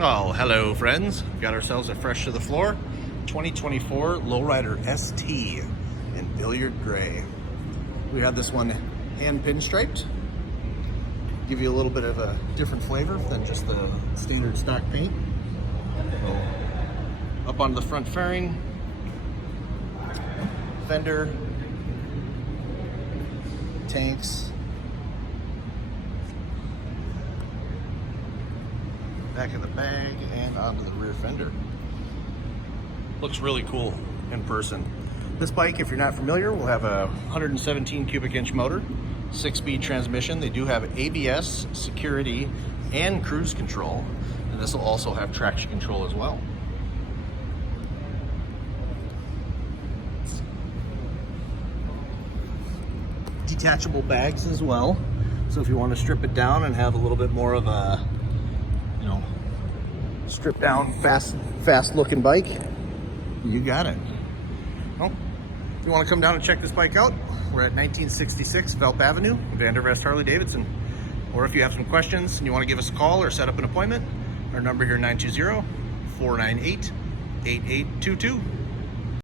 Oh, hello friends. Got ourselves a fresh to the floor 2024 Lowrider ST in Billiard Gray. We have this one hand pinstriped. Give you a little bit of a different flavor than just the standard stock paint. So, up onto the front fairing, fender, tanks, back of the bag, and onto the rear fender. Looks really cool in person. This bike, if you're not familiar, will have a 117 cubic inch motor, 6-speed transmission. They do have ABS, security, and cruise control. And this will also have traction control as well. Detachable bags as well. So if you want to strip it down and have a little bit more of a, stripped down, fast looking bike, you got it. Well, if you want to come down and check this bike out, we're at 1966 Velp Avenue, Vandervest Harley-Davidson. Or if you have some questions and you want to give us a call or set up an appointment, our number here 920-498-8822.